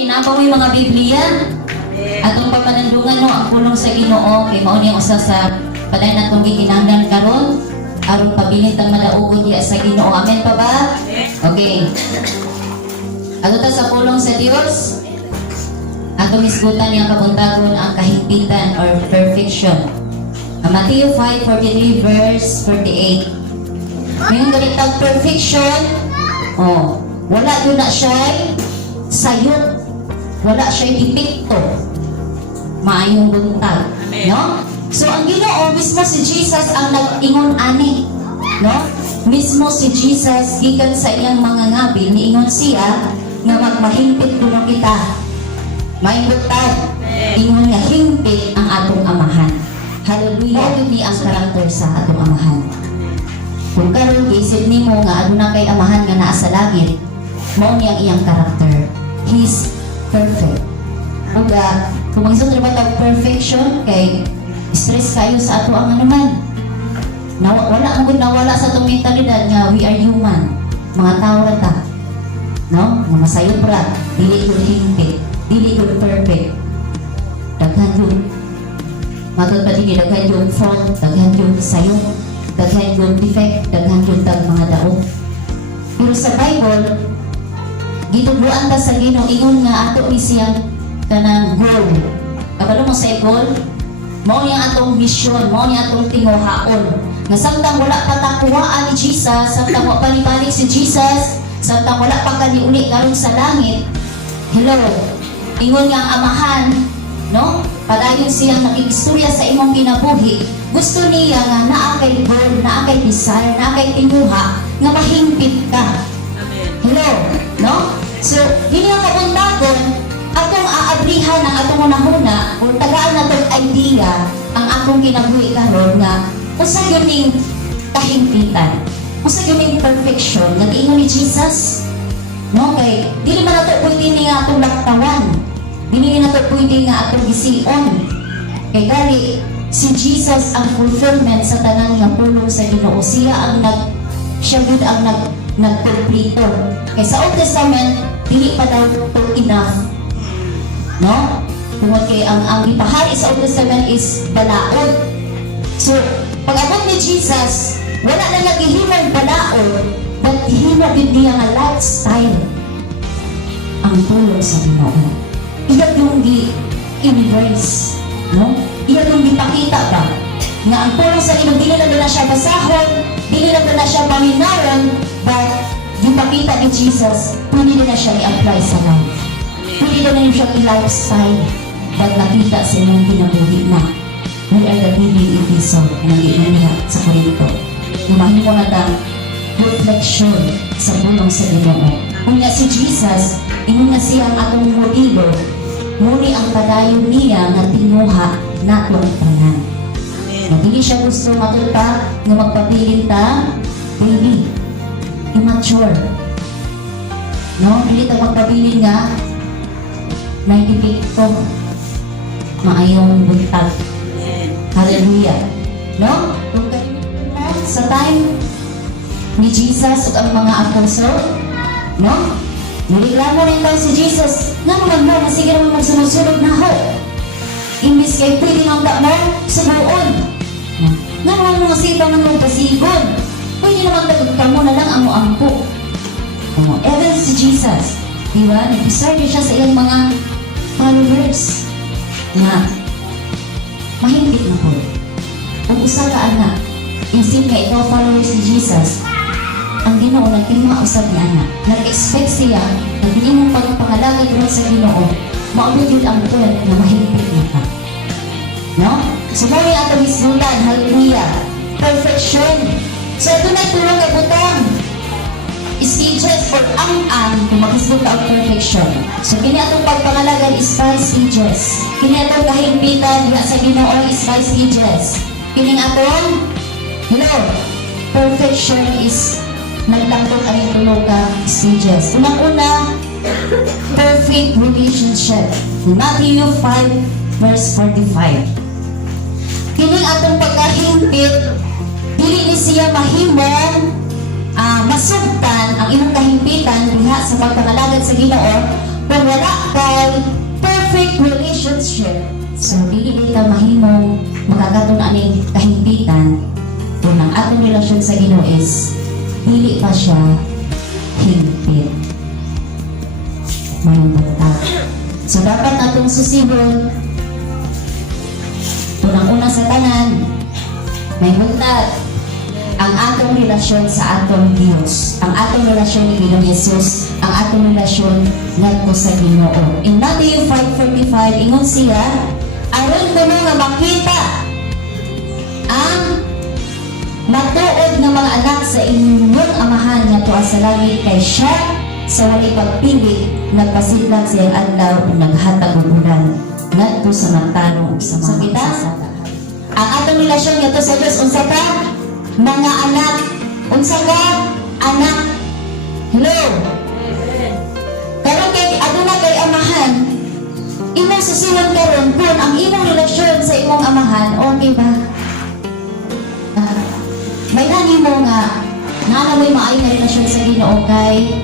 Kinapa mo yung mga Biblia. Atong pamanandungan no ang pulong sa Ginoo kay mao niyang usa sa panay natong gikinahanglan karon aron pabilin tang malaugon diya sa Ginoo. Amen pa ba? Okay. Ato ta sa pulong sa Dios. Atong isgutan niyang kabuntagon ang kahigpitan or perfection. Matthew 5:43 verse 48. Yung ganitang perfection, wala yun na siya sayot, wala siya dipikto, maayong buntag, no? So ang Ginoo mismo si Jesus ang nag-ingon ani, no? Mismo si Jesus gikan sa iyang mga ngabil niingon siya nga magmahimpit kuno kita. Maayong buntag, ingon nga himpit ang atong amahan. Hallelujah, yun ni ang karakter sa atong amahan. Kung karon giisip nimo nga aduna kay amahan nga naa sa langit, mao niyang iyang karakter. He's perfect. Uga, kung magsunod ba tag perfection kay stress kayo sa ato ang anuman. Wala ang nawala sa atong mentalidad nga we are human. Mga tao ra ta. No? Mga sayopra, dili ko himpit, dili ko perfect. Daghan yun. Matod pa din daghan yung fault, daghan yung sayop. Daghan yung defect, daghan yung tag mga daog. Pero sa Bible, gitubuan ta sa Ginoo ingon nga ato ni siyang kanang goal. Kabalo mo sa goal, mao yang atong mission, mao yang atong tinguhaon. Nga samtang wala pa takuwaan ni Jesus, samtang wala pa nibalik si Jesus, samtang wala pa kaniuli karon sa langit. Hello, ingon nga ang amahan, no? Padayon siyang nakikistorya sa imong kinabuhi. Gusto niya nga naa kay goal, naa kay desire, naa kay tinuha nga mahimpit ka. Amen. Hello, no? So, dili ang kabuntagon atong aabrihan ang atong unahuna o tagaan natong idea ang atong kinabuhi karon nga usa gyud ning kahimpitan, usa gyud ning perfection nga giingon ni Jesus. No, kay dili man nato pwede ni nga atong laktawan. Dili nato pwede nga atong gision. Kay gali si Jesus ang fulfillment sa tanan nga pulong sa Ginoo. Siya gud ang nagkumpleto. Kay sa Old Testament dili pa daw to enough. No? Tungod kay ang ipahari sa Old Testament is balaod. So, pag-abot ni Jesus, wala na naghihimay balaod, but hihima din niya nga lifestyle ang pulong sa Ginoo. Iyan yung gi-embrace, no? Iyan yung gipakita ba nga ang pulong sa Ginoo dili lang na siya basahon, dili lang na siya paminaron, but gipakita ni Jesus, pwede na siya i-apply sa life. Pwede na siya i-lifestyle pag nakita sa inyong kinabuhi na we are the living episode na nag-iingat sa Korinto. Lumahin ko na tang reflection sa pulong sa Ginoo. Kung nga si Jesus, ingon nga siya ang atong modelo, muli ang padayon niya nga tinuha nato ang tanan. Hindi siya gusto matuta nga magpabilin ta, baby, immature. No? Hindi ta magpabilin nga, naitipikto, maayong buntag. Hallelujah. No? Sa time ni Jesus at ang mga apostle, no? Nireklamo rin tayo si Jesus, nga naman mo, na sige naman magsunod-sunod na ho. Imbis kay pwede nang da mo, subuon. Nga naman mga sipa ng magpasigon. Pwede naman tagod ka mo na lang ang muampo. Even si Jesus, di ba? Nag-desire siya sa iyang mga followers na mahimpit na po. Ang usa ka anak, isip nga ikaw followers ni Jesus, ang Ginoo nagtima usab niya anak. Nag-expect siya na hindi mo pagpangalagay ron sa Ginoo, maabot yun ang point na mahimpit na ka. No? So, muli ang pag-isnulan, hallelujah, perfection. So, ito na tulong na butang stages or ang kung mag-isnut ang perfection. So, kini atong pagpangalagan is 5 stages. Kini atong kahimpitan diha sa Ginoo is 5 stages. Kini atong, perfection is nagtangkot ang tulong ka stages. Unang-una, perfect relationship. Matthew 5 verse 45. Kining atong pagkahimpit, dili ni siya mahimong masugtan ang imong kahimpitan diha sa pagpangalagad sa Ginoo Kung wala kay perfect relationship, so dili ka mahimong makakaton aning kahimpitan kung ang atong relasyon sa Ginoo is dili pa siya higpit. May butag. So dapat natong susibon unang-una sa tanan may butag ang atong relasyon sa atong Dios, ang atong relasyon ni Ginoong Yesus, ang atong relasyon ngadto sa Ginoo. In Matthew 5:45 ingon siya, aron kuno nga makita ang matuod nga mga anak sa inyong amahan nga tuwa sa langit kay siya sa walay pagpili nagpasidlag sa iyang adlaw ug naghatag og ulan ngadto sa magtanong ug sa mga magsasaka. Ang atong relasyon ngadto sa Dios unsa ka? Mga anak, unsa ka? Anak. Hello. Karon kay aduna kay amahan, imong susiwan karon kung ang imong relasyon sa imong amahan okay ba? May nanimo nga naana mo'y maayong nga relasyon sa Ginoo kay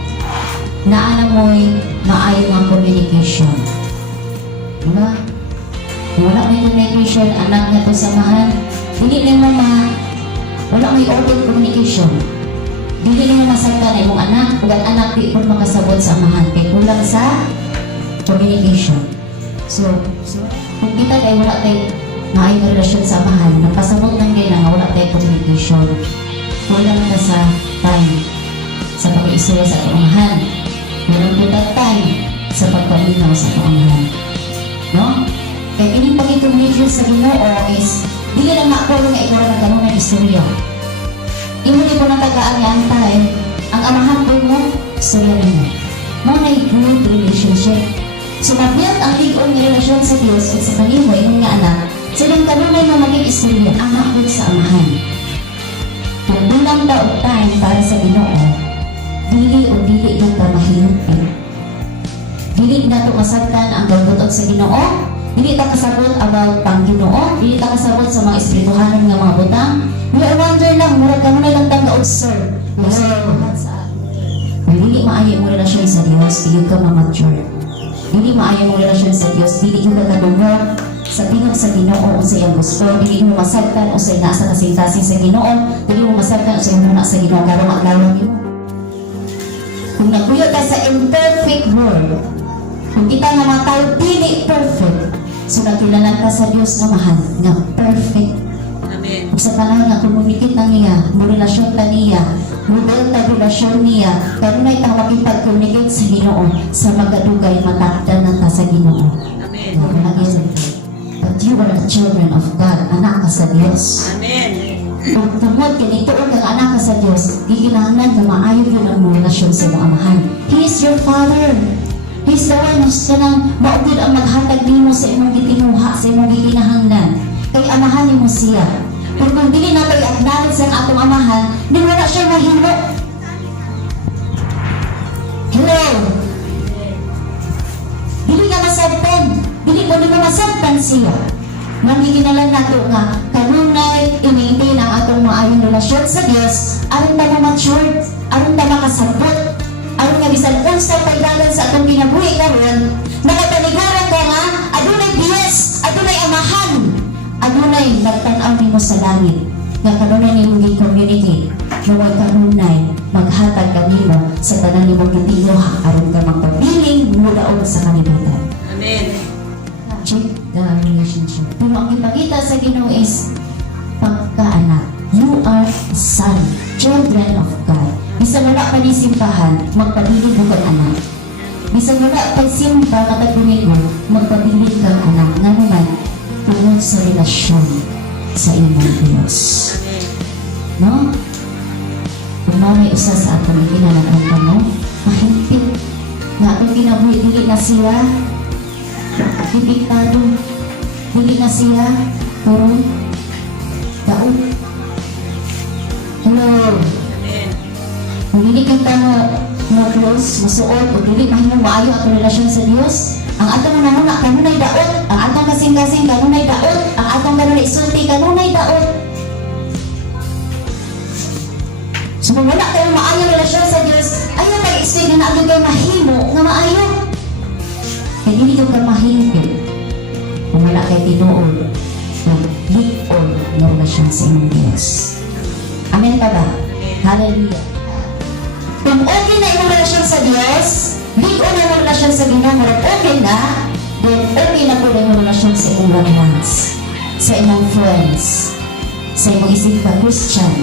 naana mo'y maayong nga communication. Diba? Wala may communication, anak nga to samahan, hindi mo wala may open communication. Hindi mo masagta na imong anak, ug ang anak di po makasabot sa amahan kay kulang sa communication. So kung kita kay wala tayo maayong relasyon sa amahan, nagpasabot ng gaya nga wala tayo communication, kulang na sa time sa pag-iisura sa atong amahan, kulang kita time sa pagpaminaw sa atong amahan. No? Kaya kining pag-communicate sa Ginoo is dili lang makulong nga ikaw na ganun ng istorya. Imo ni po natagaan nga ang time, ang amahan po mo, istorya ninyo. Mo na good relationship. So mabiyat ang lig-on nga relasyon sa Dios at sa kanimo imong nga anak, silang kanunay na maging istorya, anak po sa amahan. Kung bilang daw time para sa Ginoo, dili o dili na ta mahilupin. Dili na ito masagtan ang gagbutot sa Ginoo, dili ta kasabot about pang Ginoo, dili ta kasabot sa mga espirituhanan nga mga butang. We wonder lang, murag kanunay lang tang ga-observe. Kung dili maayo mo relasyon sa Dios, dili ka ma-mature. Dili maayo mo relasyon sa Dios, dili ka kadungog sa tingog sa Ginoo o sa iyang gusto, dili mo masagtan o sa inasa kasing-kasing sa Ginoo, dili mo masagtan o sa iyang sa Ginoo, karong maglawang mo. Kung nagpuyo ka sa imperfect world, kung kita nga mga tao dili perfect, so nagkilalan ka sa Dios nga mahal, nga perfect. Amen. Ug sa panahon nga komunikit na niya, mo relasyon ta niya, mo build ta relasyon niya, kanunay ta makipag-communicate sa Ginoo, sa magadugay matakdan ta sa Ginoo. Amen. But you are the children of God, anak ka sa Dios. Amen. Kung tungod ka dito kang anak ka sa Dios, gikinahanglan na maayog yun ang relasyon sa iyong amahan. He is your Father. He is the one who's kanang maugid ang maghatag nimo sa imong gitinuha, sa imong gikinahanglan. Kay amahan nimo siya. Pero kung dili natin i-acknowledge ang atong amahan, di wala siya mahimo. Hello? Dili ka masabtan. Dili mo masabtan siya. Nangiginalan nato nga kanunay i-maintain ang atong maayong relasyon sa Dios aron ta ma-mature, aron ta makasabot, aron nga bisan unsa pagdalan sa atong kinabuhi karon, nakataligaran ka nga adunay Dios, adunay amahan, adunay nagtan-aw nimo sa langit, nga kanunay nimo gi-communicate, nga kanunay maghatag kanimo sa tanan nimong gitinuha aron ka magpabiling mulaog sa kalibutan. Amen. Check the relationship. Pero ang ipakita sa Ginoo is pagkaanak. You are son, children of God. Bisan wala pa ni simbahan, magpabilig kang anak. Bisan wala pa simba katagumig mo, magpabilig kang anak. Nga naman, tungod sa relasyon sa imong Diyos. No? Kung may isa sa atong ikinalakan ka mo, mahimpit nga atong ginabuhi, dili na siya diktado, dili na siya puro daon. Hello? Amen. Kung dili kita mo close, masuot, o dili mahimong maayo ang relasyon sa Dios, ang atong nanuna kanunay daot, ang atong kasing-kasing kanunay daot, ang atong kanunay isulti kanunay daot. So kung wala kayong maayong relasyon sa Dios, ayaw kayo istig na naagin kayo mahimo nga maayo. dili ka mahingpit. Kung wala kay tinuod, nag-ligon ng relasyon sa inyong Diyos. Amen pa ba? Hallelujah. Kung okay na inyong relasyon sa Diyos, ligon na inyong relasyon sa Ginoo, okay na, then okay na po na inyong relasyon sa inyong loved ones, sa inyong friends, sa inyong isip ka Christian,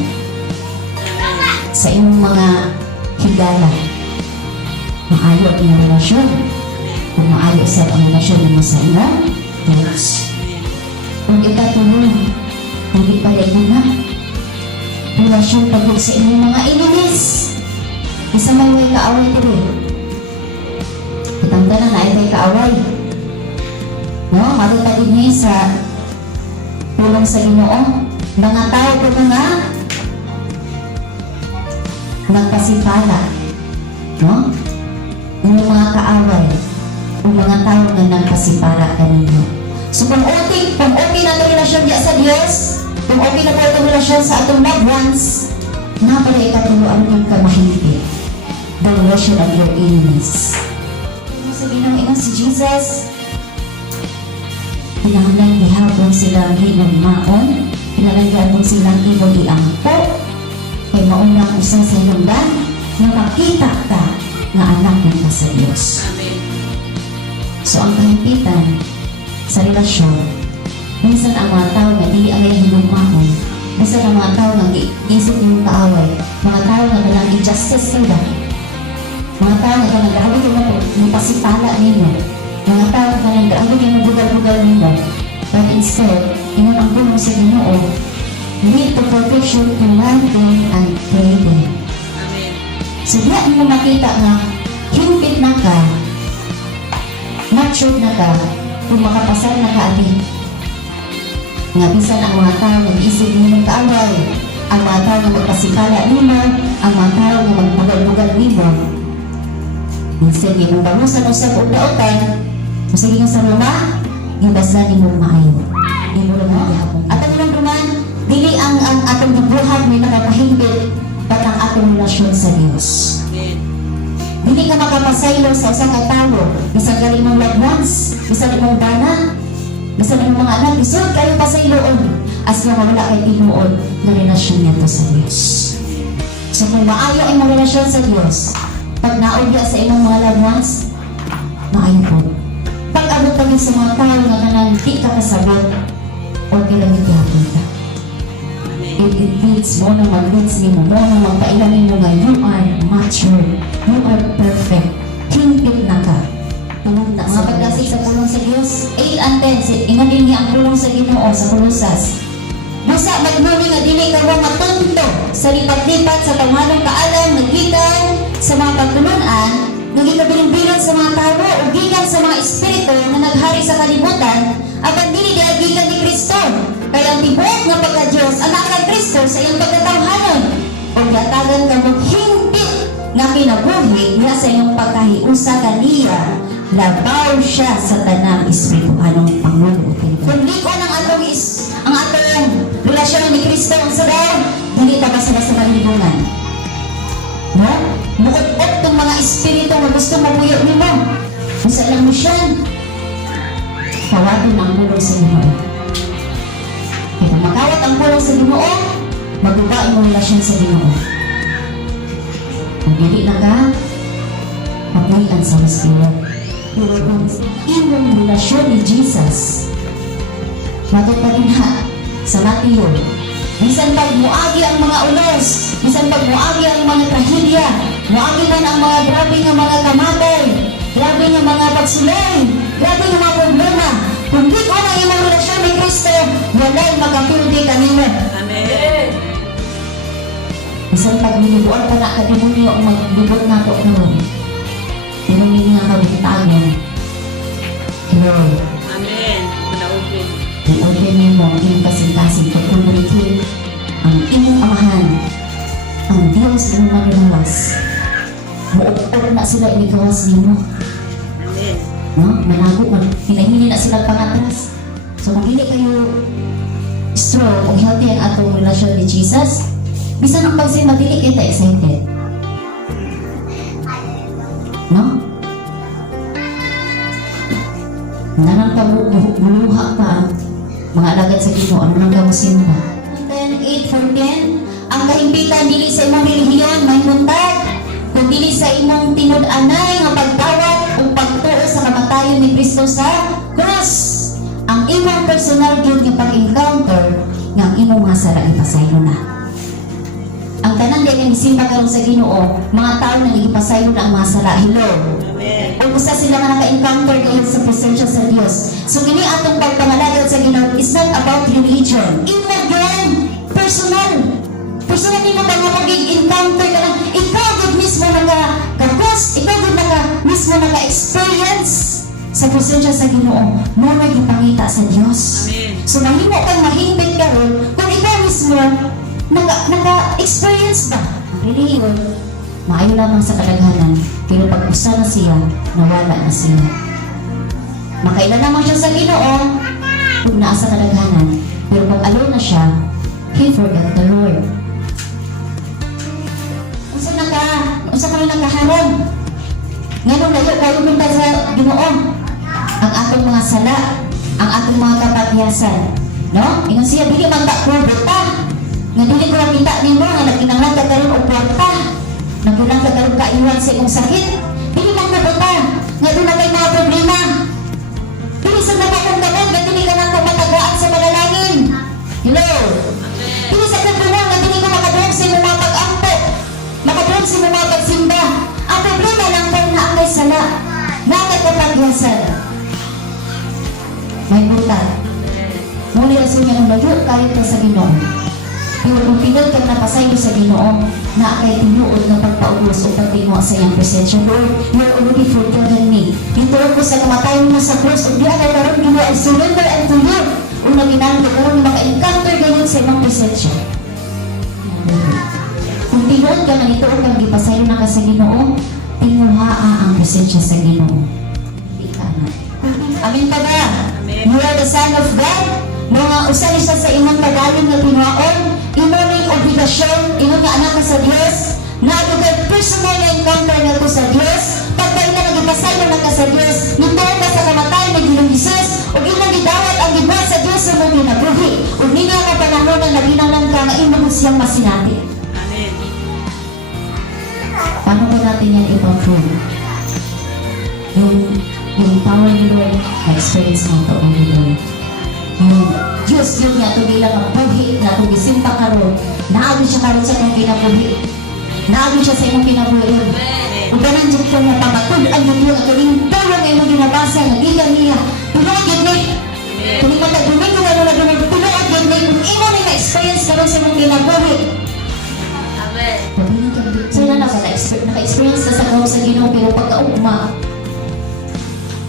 sa inyong mga higala. Maayo ang inyong relasyon. Kung maayo sa ang relasyon mo sa inyong Diyos. Kung ikatulong, hindi pala na relasyon pagod sa inyong mga enemies. Isa man may kaaway ko rin. Kitanda na ay may kaaway. No? Magutagid niya sa tulong sa Ginoo. Mga tao ko mga nagpasipala. No? Yung mga kaaway. Yung mga tao na nagpasipala kanino. So kung okay na itong relasyon niya sa Diyos, kung okay na po itong relasyon sa atong loved ones, na pala ikatuluan yung kamahigit. The relation of your enemies. Kung sabihin ng inang si Jesus, pinanglan gihapon silang hinong maon, pinanglan gihapon silang ibon iangko, kay maunang usang sa hinungdan, na makita ka na anak ng ka sa Diyos. Amen. So ang kahipitan sa relasyon, minsan ang mga tao na di ang hinong maon, minsan ang mga tao na isip yung kaaway, mga tao na walang injustice nila, mga tao na nag-aalog yung pasipala ninyo, mga tao na nag-aalog yung bugal-bugal ninyo, but instead, ingon ang bulong sa Ginoo, lead to perfection to loving and praying. Amen. So diyan mo makita nga, hingpit na ka, matured na ka, kung makapasal na ka ati. Nga bisan ang mga tao nag-isip ninyo kaaway, ang mga tao na magpasipala ninyo, ang mga tao na magbugal-bugal ninyo, minsan yung bangusan o sa pagdaotan, o sa ginang sa Roma, ibasa ni mo maayo. Di mo lang magyahapon. At ang ilang Roman, dili ang atong nabuhat may nakapahimbit, pat ang atong relasyon sa Diyos. Amen. Dili ka makapasaylo sa isang katao, bisag galing mong loved ones, bisag mong bana, bisag mong mga anak, bisag kayo pasayloon, as lang wala kay tinuod na relasyon niya to sa Diyos. So kung maayo ang mga relasyon sa Diyos, pag naudya sa imong mga loved ones, maayo po. Pag abot kami sa mga tao na kanang di ka kasabot, okay lang ityapon ka. It leads mo na mag-leads mo na magpailamin mo nga, you are mature, you are perfect, hingpit na ka. Mga pagdasig sa pulong sa Diyos, 8 and 10, ingon din niya ang pulong sa Ginoo sa Kolosas. Basta magmuni nga dili ka mo matunto sa lipat-lipat sa panghalong kaalam, nagikan sa mga pagtulunan, nagikabiling-bilang sa mga tao o gikan sa mga espiritu na naghari sa kalibutan, apan dili gikan ni Kristo. Kaya ang tibuok nga pagka-Diyos, anak ng Kristo sa iyong pagkatawhanon, o yatagan ka mong hingpit nga kinabuhi niya sa iyong pagkahiusa kaniya, labaw siya sa tanang espiritu. Anong Pangulo? Kung di ko ang atong relasyon ni Kristo ang sabaw, hindi ka ba sila sa kalibungan? No? Bukod-bukod itong mga espiritu na gusto mapuyo ni mo. Isa lang mo siya. Tawagin ang bulong sa Ginoo. Kaya kung magkawat ang bulong sa Ginoo, magbuba ang relasyon sa Ginoo. Kung hindi na ka, papuyan sa Spirit. Pero kung imong relasyon ni Jesus, matutagin ha sa Matthew, bisan pag muagi ang mga ulos, bisan pag muagi ang mga trahedya, muagi man ang mga grabe nga mga kamatay, grabe nga mga pagsulay, grabe nga mga problema, kung di ko na yung relasyon ni Kristo, wala'y makapildi kanino. Amen. Bisan pag nilibuan pa na kadimonyo ang maglibot na ito noon, tinumili nga kabintagan, Lord, Amen. Manaupin. i-open mo ang iyong kasing-kasing pagkumuliki ang iyong amahan, ang Diyos ng maglawas. Muupor na sila inikawas mo. Amen. No? Manago, hinahili na sila pangatras. So kung hindi kayo strong o healthy ang atong relasyon ni Jesus, bisan ang pagsin madili kita excited. No? Nanang kamuluha pa mga alagad sa Ginoo, ano nang kamusimba. 8:14, ang kahimpitan dili sa imong relihiyon may buntag, kung dili sa imong tinud-anay nga pagtawad o pagtuo sa kamatayon ni Kristo sa cross. Ang imong personal gyud nga pag-encounter nga ang imong mga sala ipasayo na. Ang tanan din nga simba karon sa Ginoo, mga tao na ipasayo na ang mga sala. Hello. Amen. O usa sila nga naka-encounter kayo sa presensya sa Dios. So kini atong pagpangalagad sa Ginoo is not about religion. Again, personal. Personal din mo nga mag-encounter ka lang. Ikaw gud mismo naka-cross, ikaw gud mismo naka-experience sa presensya sa Ginoo. Mo na gipangita sa Dios. Amen. So mahimo kang mahimbit karon kung ikaw mismo naka-experience ba? Religion, maayo lamang sa kadaghanan, pero pag usa na siya, nawala na siya. Makailan naman siya sa Ginoo, kung naa sa kadaghanan, pero pag alone na siya, he forgot the Lord. Unsa ka nakaharap? Ngayon layo kayo minta sa Ginoo. Ang atong mga sala, ang atong mga kapatyasan, no? Ingon siya, dili man ta buta. Nga dili ko makita nimo nga nagkinahanglan ka karon og kwarta. Nagkinahanglan ka karon kaiwan sa imong sakit. Dili man mabuta. Nga doon na may mga problema. Dili sa nakakamdaman nga dili ka na matagaan sa manalangin. Hello. Dili sa kabuang nga dili ka makadrog sa imong mga pag-ampo. Makadrog sa imong mga pagsimba. Ang problema lang kung naangay sala. Nakakapagyasan. May buta. Muli rason niya ng layo kahit ka sa Ginoo. Pero kung pinod kang napasayo sa Ginoo, na kay tinuod ng pagpaubos o pagtingo sa iyang presensya, Lord, you are already forgiven me. Ituod ko sa kamatayon mo sa cross, o di ako karoon Ginoo, I surrender unto you. Kung naginalo, karoon na maka-encounter gayon sa iyong presensya. Kung tinuod ka na ito o kang gipasayo na ka sa Ginoo, tinguhaa ang presensya sa Ginoo. Di ka na. Amin pa ba? Amen. You are the Son of God. Mga usali siya sa imong pagaling na tinuaon, imong obligasyon, imong nga anak ka sa Dios, na agad personal na encounter na ko sa Dios, pagkain na nagipasayo na ka sa Dios, nituon ka sa kamatayan ng Ginoong Hesus, o imong gidawat ang gibuhat sa Dios sa mong ginabuhi, o niya ka panahon na naginanglan ka nga imong siyang masinati. Amen. Paano ba natin yan i-control? Yung power ni Lord, na-experience mo ito ni Lord. Diyos yun nga ito bilang ang buhi na itong isimpa karon, naagin siya karon sa itong kinabuhi, naagin siya sa imong kinabuhi. Kung ganun dyan ko na pamatulaan mo yung akaling tulong na imong ginabasa, nagigan niya, tulungan yun ni. Kung di matagumay ko ano na dumag, tulungan yun ni. Kung imo na na-experience karon sa imong kinabuhi. Amen. So na naka-experience na sa karon sa Ginoo, pero pagkaugma,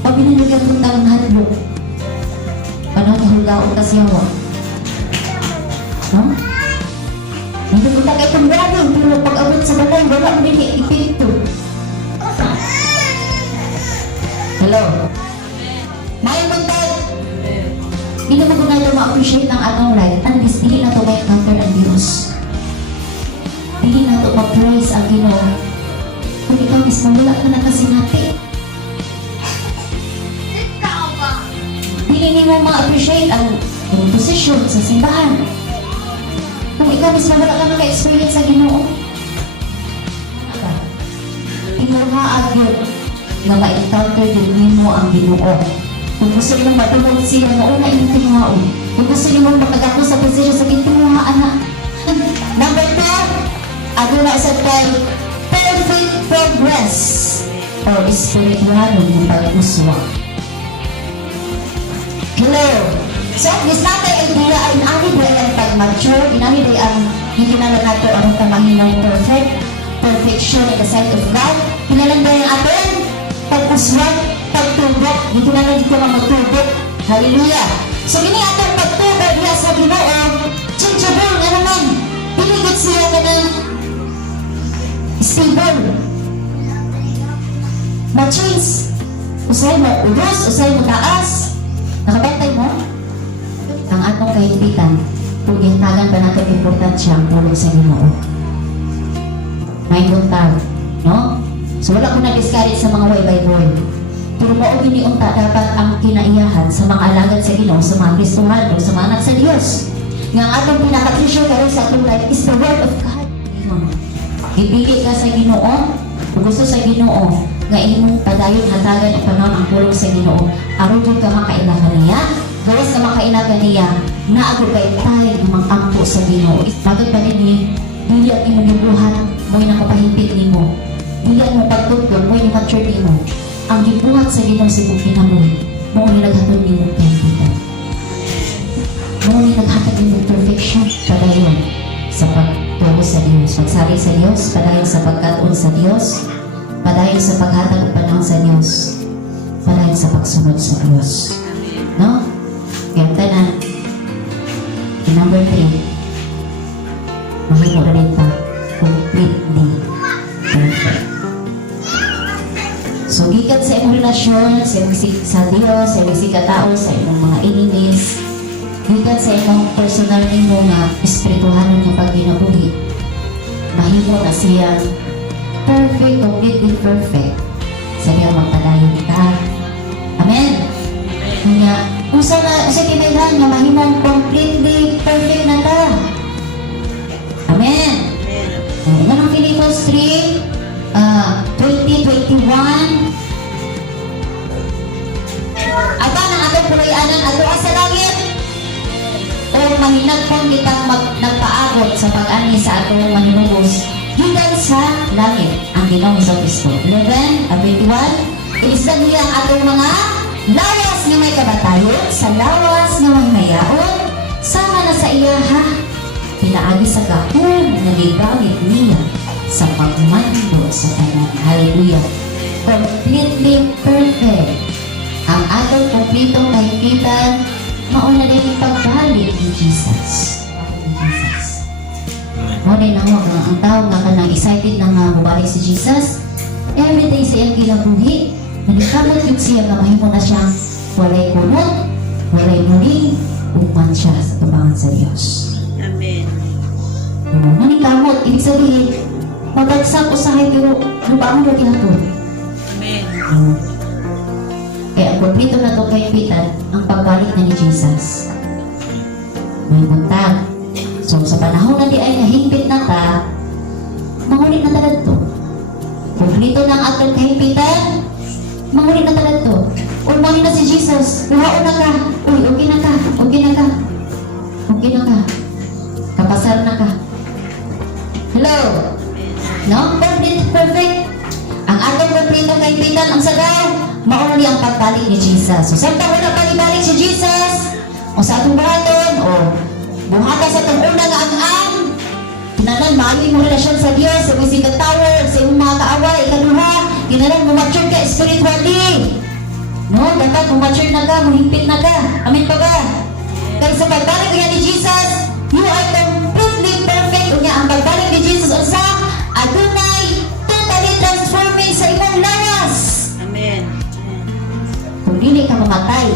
pabiniligan kong tarong hadlok. Paano nahulgaon ka siyawa? No? Hindi ko takay itong gano'n, pero pag-abot sa balay, wala mo din ipinto. Hello? Mayang buntag! Hindi mo ko na ito ma-appreciate ng atong life, unless dili na ito ma-encounter ang Diyos. Dili na ito ma-praise ang Ginoo. Kung ikaw mismo, wala ka na kasinati. Hindi mo ma-appreciate ang posisyon sa simbahan. Kung ikaw mismo wala ka naka-experience sa Ginoo, tinuhaan yun na ma-encounter din mo ang Ginoo. Kung gusto nyo matulog siya, mauna inyong tinuhaan. Kung gusto nyo makagako sa posisyon sa tinuhaan na. Number 2, aduna sa tayo, perfect progress or spiritual ng pag-uswa. Hello! So, this natin idea ay inani ba ang pag-mature, inani ba ang hinala nato ang tamangin ng perfection in the sight of God, hinalang ba yung atin, pag-uswag, pagtubok, hindi na dito na magtubok. Hallelujah! So, ini atong pagtubok niya sa Ginoo, changeable, ano man, pinigit siya ka ng stable. Ma-change. Usay mo ulos, usay mo taas. Nakabantay mo? Ang atong kahimpitan, kung gintagan ba natin importansya ang tulong sa Ginoo. May buntag, no? So wala ko na-discourage sa mga way by boy. Pero mao gini unta dapat ang kinaiyahan sa mga alagad sa Ginoo, sa mga Kristohan o sa mga anak sa Dios. Nga ang atong pinaka-treasure karon sa atong life is the word of God. Ipili ka sa Ginoo, kung gusto sa Ginoo, nga imong padayon hatagan ang panahon ang pulong sa Ginoo, aron jud ka makailagan niya, gawas ka makailagan niya, naagod kay tayo ng mga ampo sa Ginoo. Bagay pa din dili ang imong gibuhat, mo'y nakapahimpit nimo. Dili ang pagtugtog, mo'y ni-mature nimo. Ang gibuhat sa Ginoo sa imong kinabuhi, mo ni naghatod nimo kay mo ni naghatod nimo perfection padayon sa pagtuo sa Dios, pagsali sa Dios, padayon sa pagkatuon sa Dios, padayon sa paghatag og panahon sa Dios, padayon sa pagsunod sa Dios. No? Kaya tanan, number 3, mahimo na rin ta completely perfect. So, gikan sa imong relasyon, sa Dios, sa imong katao, sa imong mga enemies, gikan sa imong personal nimo nga espirituhanon nga pagkinabuhi, mahimo na siya perfect, completely perfect sa iyang magpadayon ka. Amen? Nga, usa kinailan nga mahimong completely perfect na ta. Amen? Nga ng Philippians 3, 20:21. Aba ng atong pulayanan ato sa langit o mahinagpon kitang nagpaabot sa pag-ani sa atong manunubos gikan sa langit ang Ginoong Kristo. 11:21. Ilisan niya ang atong mga lawas nga may kabatayon sa lawas nga may mayaon sama na sa iya ha pinaagi sa gahom nga gigamit niya sa pagmando sa tanan. Hallelujah. Completely perfect. Ang atong kompletong kahikitan, mauna din yung pagbalik ni Jesus. Mauna na ang tao nga kanang excited na nga mabalik si Jesus. Every day sa iyang kinabuhi, nanikamot yung siya na mahimo na siyang walay kunot, walay muling, upan siya sa tubangan sa Diyos. Amen. Nanikamot, ibig sabihin, magagsak usahay pero lupaan mo ginatod. Amen. Kaya ang kompleto na itong kaibigan, ang pagbalik na ni Jesus. May buntag. So sa panahon na di ay nahimpit na ta, mangulit na talad to. Kompleto na ang atong kaibigan, mangulit na talad to. Ulmoni na si Jesus, buhaon na ka. Uy, okay na ka, okay na ka. Okay na ka. Kapasal na ka. Hello? No? Complete, perfect. Ang atong kompletong kaibigan, ang sagaw, mauli ang pagbalik ni Jesus. So, saan ka wala palibalik si Jesus? O sa atong baraton, o buhata sa itong una nga ang kinanan, maayoy mo relasyon sa Diyos, sa mga tower, sa iyong mga kaaway, ikaduha, kinanan, mumature ka spiritually. No? Dapat mumature na ka, muhimpit na ka. Amin pa ba? Kaya sa pagbalik niya ni Jesus, you are completely perfect. Unya, ang pagbalik ni Jesus, unsa? Adunay, totally transforming sa imong lawas. Amen. Kung dili ka mamatay,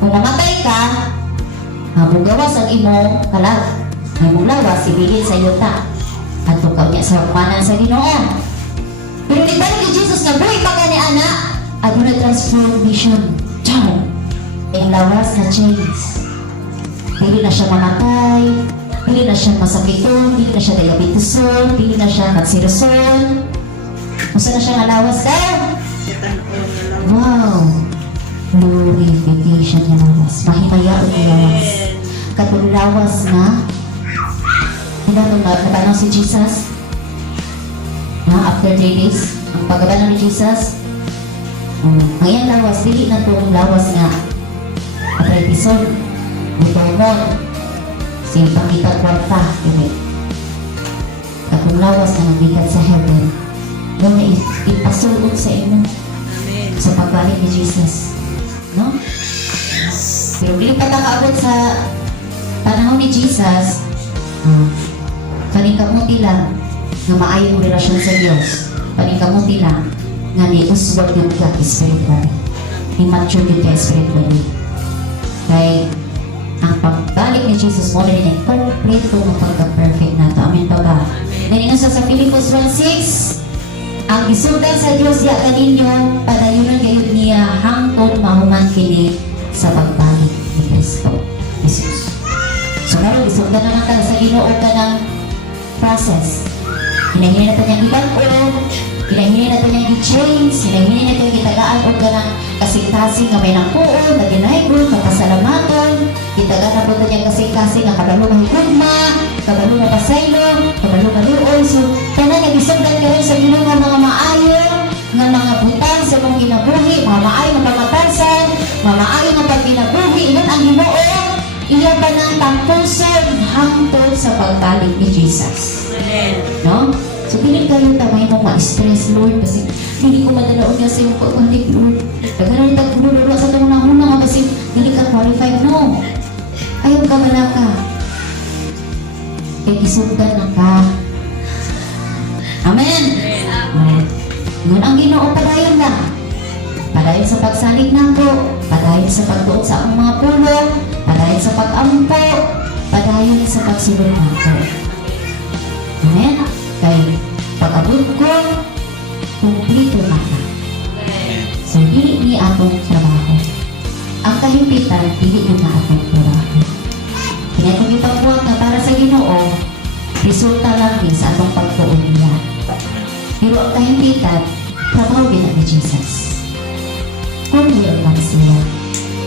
kung namatay ka, mabugawas ang imong kalag. Imong lawas, ibilin sa iyo ta. At tukaw niya sa humanan sa Ginoo. Pero ibalik ni Jesus na buhay pa gani anak, adunay transformation. Diyan. Ang lawas na change. Dili na siya mamatay, dili na siya masakiton, dili na siya diabeteson, dili na siya kansirason. Musta na siya nga lawas ka? Wow! Glorification niya lawas. Mahimayaon niya lawas. Katong lawas na natanong si Jesus after 3 days ang pagkabala ni Jesus ngayon lawas, dili na itong lawas nga atretisol hormon simpang kita kwarta katong lawas na nabigat sa heaven yung na ipasulot sa inyo sa pagbalik ni Jesus no? Pero dili pa nakaabot sa panahon ni Jesus paningkamuti lang na maayong relasyon sa Diyos. Paningkamuti lang nga ni-uswag yung ka spiritually. Ni-mature yung ka spiritually. Kaya ang pagbalik ni Jesus mo rin yung kompleto ng pagka-perfect na ito. Amen pa ba? Naninasa sa Philippians 1:6 Ang gisudan sa Dios ya kaninyo padayunan gayud niya hangtod mahuman kini sa pagbalik ni Kristo Jesus. So karon gisudan naman ta sa Ginoo ka ng process. Hinahina na ta niyang iban-o, hinahina na ta niyang i-change, hinahina na ta niyang itagaan o ka ng kasing-kasing nga may nangkuon, na dinaygon, kapasalamaton, itagaan na po ta niyang kasing-kasing nga kabalo mahigugma, kabalo mapasaylo, kabalo maluoy. So, tanan nag-isugdan ka rin sa Ginoo nga mga maayo, nga mga butang sa mong ginabuhi, mga maayo nga pamatansan, mga maayo nga pagkinabuhi, ingat ang Ginoo, iya ba ng tampuson hangtod sa pagbalik ni Jesus. Amen. No? So, piling kayo tamay mo ma-stress, Lord, kasi hindi ko madalaon niya sa iyong pagbalik, Lord. Nagkaroon tag-lululuwa sa itong nahuna nga kasi hindi ka qualified. No. Ayaw ka wala ka. Kaya isugdan na ka. Amen. Amen. Ngun ang Ginoo padayon lang. Padayon sa pagsalig nako, padayon sa pagtuon sa akong mga pulong, padayon sa pag-ampo, padayon sa pagsulod nako. Amen? Kaya pag-abot ko, kumplito na ka. So, dili ni atong trabaho. Ang kahimpitan, dili yun na atong trabaho. Kaya kung ipagbuhat na para sa Ginoo, resulta lang din sa atong pagtuon niya. Pero ang kahimpitan, trabaho din ni Jesus. Kung will lang siya,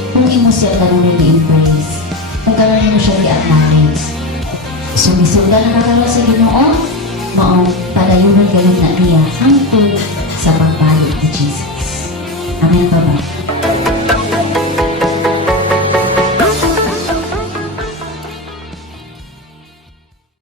kung imo siya tanong i-embrace, kung gano'n mo siya i-acknowledge. So, misulga na kakalo sa Ginoo, maong padayunan ganun na niya hangtod sa pagbalik ni Jesus. Amen pa ba?